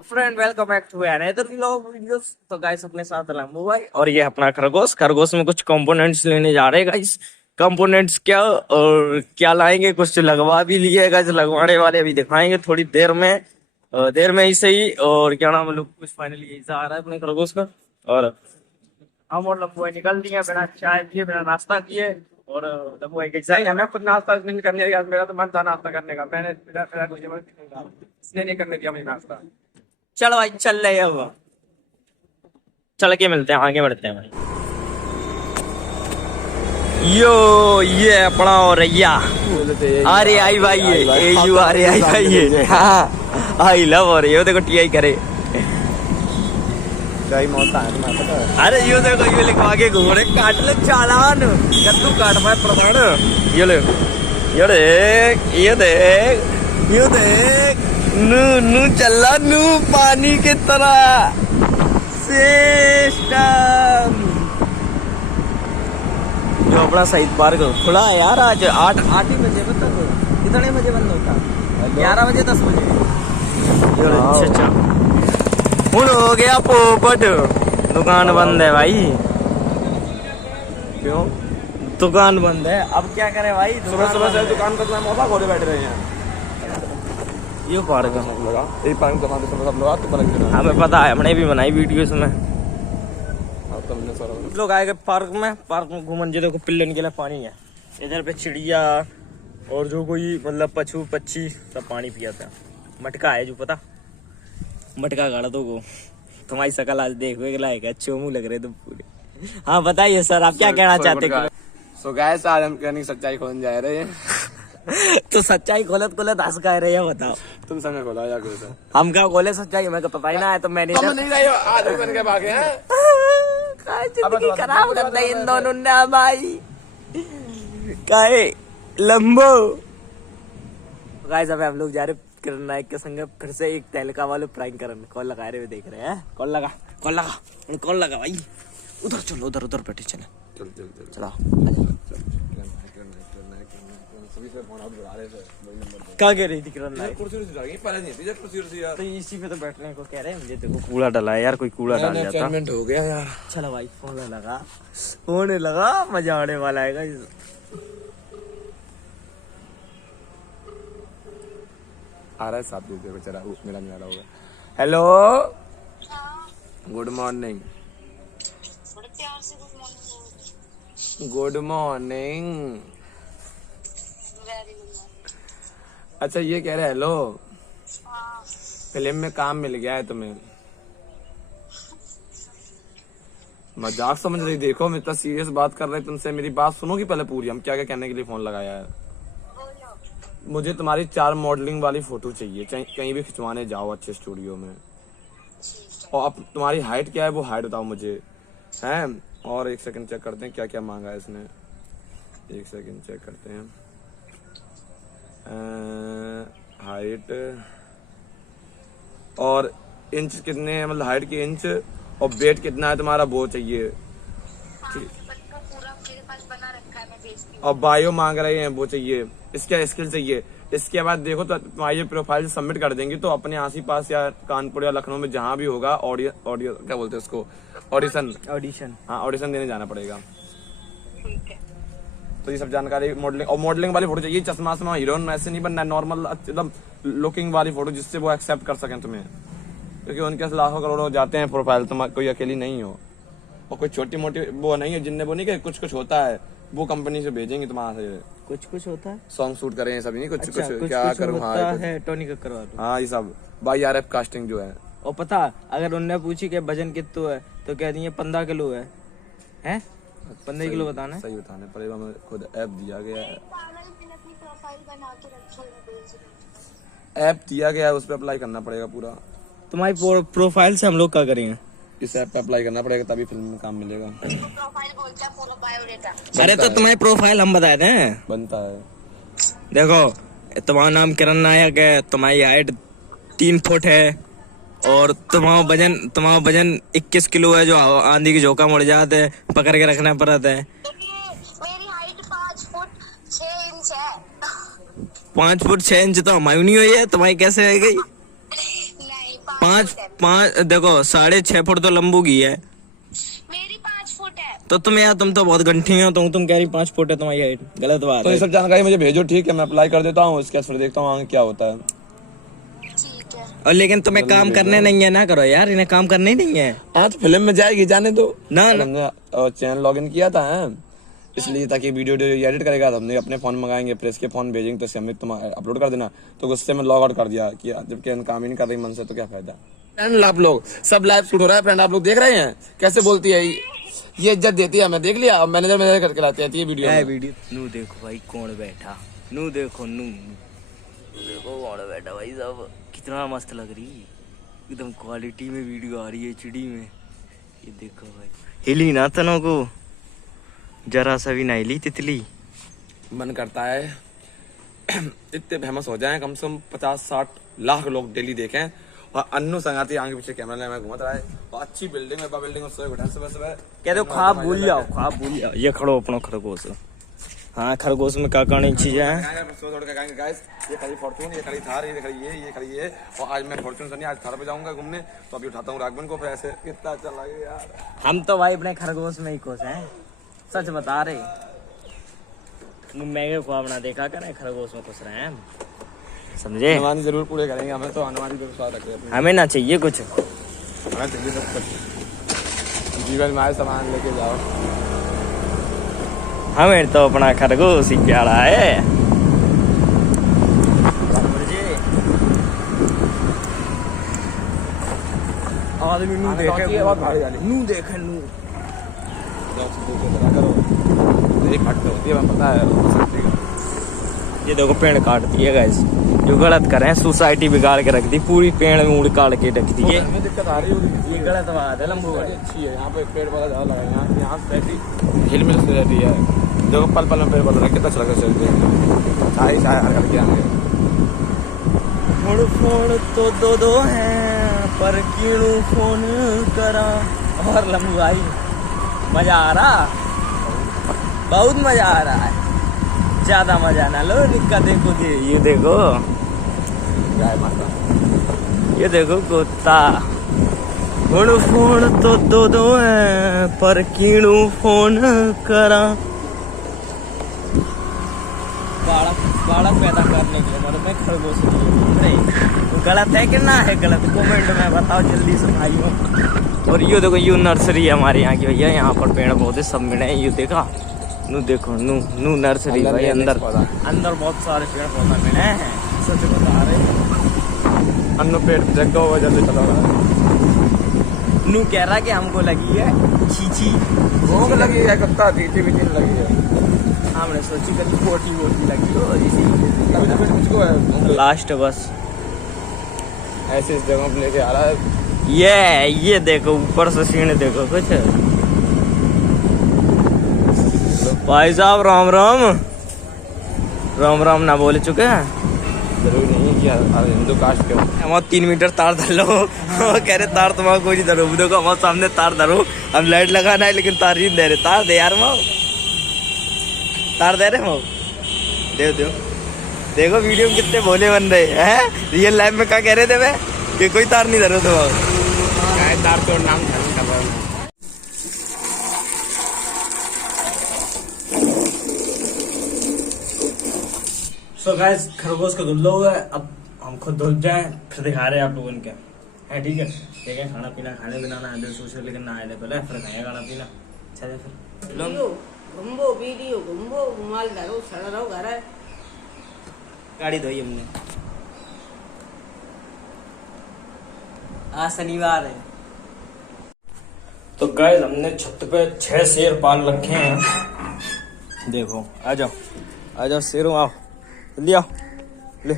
Friend welcome back to another vlog videos. तो guys अपने साथ लंबू भाई और ये अपना खरगोश में कुछ कंपोनेंट्स लेने जा रहे हैं गाइस। कंपोनेंट्स क्या और क्या लाएंगे, कुछ लगवा भी लिए गाइस, लगवाने वाले अभी दिखाएंगे थोड़ी देर में ही सही। और क्या नाम लोग कुछ फाइनली ऐसा आ रहा है अपने खरगोश का। और हम और लंबू भाई निकल दिए बिना चाय पिए बिना नाश्ता किए। और लंबू भाई कैसा है, हमें खुद नाश्ता नहीं करने दिया, मेरा तो मन था नाश्ता करने का, मैंने मेरा कोई जबरदस्ती नहीं कहा, इसने नहीं करने दिया मुझे नाश्ता। चलो भाई चल रहे हैं, चल के मिलते हैं, आगे बढ़ते हैं भाई। यो ये अपना और रैया अरे आई भाई ये यू अरे आई भाई ये हाँ आई लव और ये देखो टीआई करे अरे यो देखो ये लिखवा के घूम रहे, काट ले चालान कद्दू काट पाए प्रमाण। ये ले ये देख ये देख नू नू चला नू पानी की तरह सिस्टम। जो अपना शहीद पार्क खुला है यार आज 8 ही बजे तक, कितने बजे बंद होता? 11 बजे 10 बजे। अच्छा हूँ हो गया पोपट, दुकान बंद है भाई। क्यों दुकान बंद है? अब क्या करे भाई, सुबह सुबह से दुकान पर मौका खोले बैठे रहे हैं। ये पार्क लगा यही पार्क जमा सब लोग आते बना के हमें पता है, हमने भी बनाई वीडियो इसमें। अब तो हमने सारा लोग आए गए पार्क में घूमन, जो देखो पिल्लन के लिए पानी है इधर पे, चिड़िया और जो कोई मतलब पशु पक्षी सब पानी पियाता है। मटका है जो पता, मटका गाड़ा तो को तुम्हारी शकल आज देखो लायक है, चोमू लग रहे तुम पूरे। हाँ बताइए सर, आप क्या कहना चाहते हैं? सो गाइस आज हम कहने की सच्चाई खोलने जा रहे हैं। तो सच्चाई खोलत हंस का रहे हैं, बताओ तुम समय खोला या कुछ हम क्या खोले सच्चाई, हमें तो पता ही ना है। तो मैंने तुम नहीं रहे हो आदमी बन के भागे हैं। जिंदगी खराब कर दी इन दोनों ने भाई, काहे लंबो। गाइस अब हम लोग जा रहे किरण नायक के संग फिर से एक तहलका वाले प्रैंक करने। कॉल लगा रहे हुए देख रहे हैं, कॉल लगा भाई। उधर चलो, उधर बैठे चले, चल चलो क्या कह रही थी किरण नायक? तो इसी पे तो बैठने को कह रहे हैं। मुझे देखो कूड़ा डाला है यार, कोई कूड़ा डाल जाता हो गया यार। चलो भाई होने लगा मजा आने वाला है गाइस। आ रहा है साथ दूसरे बेचारा मेरा नहीं आ रहा होगा। Hello good morning. Good morning. अच्छा ये कह रहे हेलो, फिल्म में काम मिल गया है तुम्हें। मजाक समझ रही? देखो हम इतना सीरियस बात कर रहे हैं तुमसे, मेरी बात सुनोगी पहले पूरी। हम क्या क्या कहने के लिए फोन लगाया है। मुझे तुम्हारी 4 मॉडलिंग वाली फोटो चाहिए, कहीं भी खिंचवाने जाओ अच्छे स्टूडियो में। और अब तुम्हारी हाइट क्या है वो हाइट बताओ मुझे, हैं? और एक सेकंड चेक करते हैं क्या क्या मांगा है इसने। एक सेकंड चेक करते हैं। हाइट और इंच कितने हैं, मतलब हाइट के इंच, और वेट कितना है तुम्हारा वो चाहिए। और बायो मांग रहे हैं वो चाहिए, इसका स्किल चाहिए। इसके बाद देखो तो तुम्हारी प्रोफाइल सबमिट कर देंगे तो अपने आस ही पास या कानपुर या लखनऊ में जहाँ भी होगा ऑडियो क्या बोलते हैं उसको, ऑडिशन हाँ ऑडिशन देने जाना पड़ेगा। तो ये सब जानकारी मॉडलिंग, और मॉडलिंग वाली फोटो चाहिए, चश्मा वश्मा, हीरोइन ऐसे नहीं बनना है, नॉर्मल एकदम लुकिंग वाली फोटो जिससे वो एक्सेप्ट कर सकें तुम्हें, क्योंकि उनके लाखों करोड़ों जाते हैं प्रोफाइल, तुम कोई अकेली नहीं हो। और कोई छोटी मोटी वो नहीं है, जिनने वो नहीं कि कुछ होता है वो कंपनी से भेजेंगे तुम्हारा से। कुछ होता है, सॉन्ग शूट करें सभी नहीं, कुछ क्या करूँ है टोनी कक्कर वाला। हाँ ये सब बाई RF कास्टिंग जो है। और पता अगर उनने पूछी कि वजन कितना है तो कह दिए 15 किलो है, हैं 15 किलो बताना है। सही बताने पड़ेगा, मैं खुद ऐप दिया गया है, ऐप दिया गया है उस पर अप्लाई करना पड़ेगा पूरा। तुम्हारी प्रोफाइल से हम लोग क्या करेंगे? इस ऐप पे अप्लाई करना पड़ेगा तभी फिल्म में काम मिलेगा। प्रोफाइल बोलता है पूरा बायोडेटा। अरे तो तुम्हारी प्रोफाइल हम बताए थे, बनता है। देखो तुम्हारा नाम किरण नायक है, तुम्हारी हाइट 3 फुट है और तुम्हारा वजन 21 किलो है, जो आंधी की झोंका मुड़ जाते है पकड़ के रखना पड़ता है। मेरी हाइट 5 फुट 6 इंच है। 5 फुट 6 इंच तो हमारी नहीं हुई है, तुम्हारी कैसे है गई? नहीं पाँच फुट है। पाँच देखो 6.5 फुट तो लंबू की है। मेरी 5 फुट है। तो तुम तो बहुत गंठी हो, तुम कह रही 5 फुट है तुम्हारी हाइट, गलत बात तो ये है। सब जानकारी मुझे भेजो, ठीक है, मैं अप्लाई कर देता हूँ, इसके फिर देखता हूँ आगे क्या होता है। ठीक है। और लेकिन तुम्हें जल्दी काम भेजो। करने नहीं है, ना करो यार, इन्हें काम करने ही नहीं है। हाँ तो फिल्म में जाएगी, जाने दो ना, ना। हमने चैनल लॉगिन किया था इसलिए, ताकि वीडियो एडिट करेगा तो हमने अपने फोन मंगाएंगे, प्रेस के फोन भेजेंगे, तो हमें तुम अपलोड कर देना। तो गुस्से में लॉग आउट कर दिया कि जबकि काम ही नहीं कर रही मन से, तो क्या फायदा। फ्रेंड आप लोग सब लाइव शूट हो रहा है, फ्रेंड आप लोग देख रहे हैं कैसे बोलती है ये इज्जत देती है, मैं देख लिया, मैनेजर करके लाती है वीडियो में। वीडियो नू देखो भाई कौन बैठा, नू देखो कौन बैठा भाई साहब, कितना मस्त लग रही, एकदम क्वालिटी में वीडियो आ रही है HD में। ये देखो भाई, हिली ना तनों को, जरा सा भी ना हिली तितली। मन करता है इतने फेमस हो जाएं, कम से कम 50-60 लाख लोग डेली देखें, और अन्नू संगाती आगे पीछे कैमरा ले मैं घूमता रहे, और अच्छी बिल्डिंग में बिल्डिंग में सुबह सुबह कह दो ख्वाब भूल जाओ, ख्वाब भूल जाओ। ये खड़ो अपनो खरगोश। हाँ, खरगोश में क्या करनी चीजें हैं। गाइस, ये खड़ी फॉर्चून, ये खड़ी थार, ये खड़ी ये, और आज मैं फॉर्चून से नहीं, आज थार पे जाऊंगा घूमने, तो अभी उठाता हूँ राघवन को, फिर ऐसे कितना अच्छा लगे यार। हम तो भाई अपने खरगोश में ही खुश हैं, सच बता रहे। मैं ख्वाब ना देखा करें, खरगोश में खुश रहे हम, समझे। अनुमान जरूर पूरे करेंगे, हमें तो अनुमान ही विश्वास रखते हैं, हमें ना चाहिए कुछ, हमें चाहिए सब कुछ, जीवन में आए सामान लेके जाओ। हमें तो अपना खरगोश ही प्यारा है। आदमी नू देखे, नू देखे नू, मेरी फट होती है, मैं पता है। ये देखो पेड़ काट दिए गाइस, जो गलत करें, सोसाइटी बिगाड़ के रख दी पूरी, पेड़ मूड़ काट के रख दिए। हमें दिक्कत आ रही है, ये गलत बात है लंबू भाई। अच्छी है, यहाँ पे पेड़ पौधा ज्यादा लगा है, यहाँ से रहती हिल मिल से रहती है, देखो पल पल में पेड़ पौधा कितना अच्छा लगता है, चाय चाय हर करके आएंगे। फोन तो दो हैं, पर क्यों फोन करा। और लंबू भाई मजा आ रहा, बहुत मजा आ रहा है, ज्यादा मजा ना लो, निक्का देखो ये देखो, गाय माता, ये देखो कुत्ता। फोन तो दो हैं, पर क्यों फोन करा। बालक पैदा करने के लिए मतलब मैं खरगोश नहीं, गलत है कि ना है गलत, कमेंट में बताओ जल्दी से भाइयों। और ये देखो, ये नर्सरी है हमारे यहाँ की भैया, यहाँ पर पेड़ पौधे सब मिले हैं, ये देखा, नू देखो नू नर्सरी भाई, अंदर बहुत सारे पेड़ पौधे मिले हैं, सच बता रहे। अन्नू पेड़ जगह हुआ जल्दी चला रहा है, नू कह रहा कि हमको लगी है चीची, भूख लगी है, कुत्ता तीती लगी है, हमने सोची कभी पोटी वोटी लगी हो इसी। कभी तो मुझको है लास्ट बस ऐसे इस जगह पे लेके आ रहा है। ये देखो ऊपर से सीन देखो कुछ। भाई साहब राम राम, राम राम ना बोले चुके हैं, जरूरी नहीं है कि हिंदू कास्ट के हो। हम 3 मीटर तार धर लो, कह रहे तार तुम्हारा कोई नहीं धरो, देखो हमारे सामने तार धरो, हम लाइट लगाना है लेकिन तार नहीं दे रहे, तार दे यार माओ, तार दे रहे माओ, दे देखो वीडियो में कितने भोले बन रहे हैं, रियल लाइफ में क्या कह रहे थे मैं कि कोई तार नहीं धरो तुम्हारा, तार तोड़ नाम कर रहा हूँ। सो गाइस, खरगोश को धुल हुआ है, अब हम खुद धुल जाए फिर दिखा रहे हैं आप लोगों के है, ठीक है खाना पीना, खाने पीना ना आए सोच लेकिन ना आए पहले फिर खाएंगे खाना पीना। चले फिर घूमो वीडियो घूमो माल धरो सड़ रहो घर है। गाड़ी धोई हमने, आज शनिवार है। तो गाइस हमने छत पे 6 शेर पाल रखे हैं, देखो आ जाओ शेरों, आओ जल्दी आओ, ले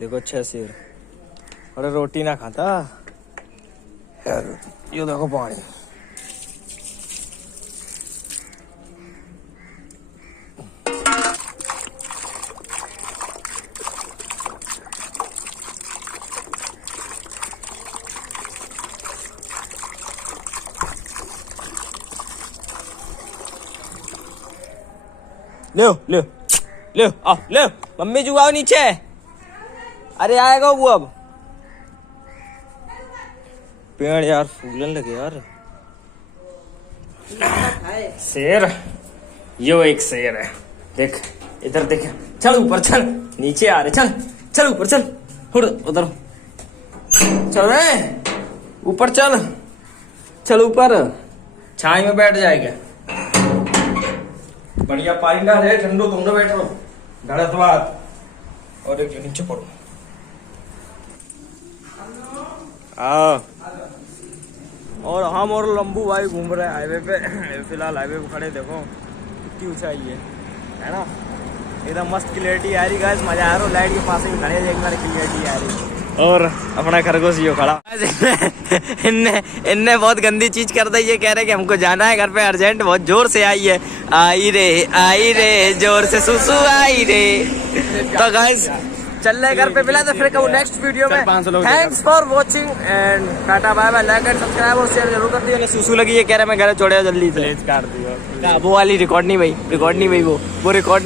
देखो 6 शेर, अरे रोटी ना खाता यार, ये देखो पानी, ले आओ मम्मी जुगाओ नीचे, अरे आएगा वो अब। पेड़ यार फूलन लगे यार। शेर, यो एक शेर है। देख इधर देख, चल ऊपर चल, नीचे आ रहे, चल चल ऊपर चल, उधर चल रहे, ऊपर चल, चल ऊपर, छाई में बैठ जाएगा। बढ़िया पाइंडा है, ठंडो तुम ना बैठ रहो, गलत बात। और एक नीचे पड़ो। और हम और लंबू भाई घूम रहे हैं हाईवे पे। फिलहाल हाईवे पे खड़े, देखो कितनी ऊंचाई है ना। एकदम मस्त क्लियरिटी आ रही गाइस, मजा आ रहा है। लाइट के पास ही खड़े एक बार क्लियरिटी आ रही। और अपना खरगोश यो खड़ा। इनने बहुत गंदी चीज कर दी। ये कह रहे कि हमको जाना है घर पे अर्जेंट, बहुत जोर से आई है। आई रे जोर से सुसु आई रे। तो गाइस चल रहे घर पे, मिला तो फिर कहूँ नेक्स्ट वीडियो में। Thanks for watching and tata bye bye. Like and subscribe और शेयर जरूर कर दिए। सुसु लगी है, कह रहे मैं घर छोड़े जल्दी से। काट दियो। वो वाली रिकॉर्ड नहीं भाई, वो रिकॉर्ड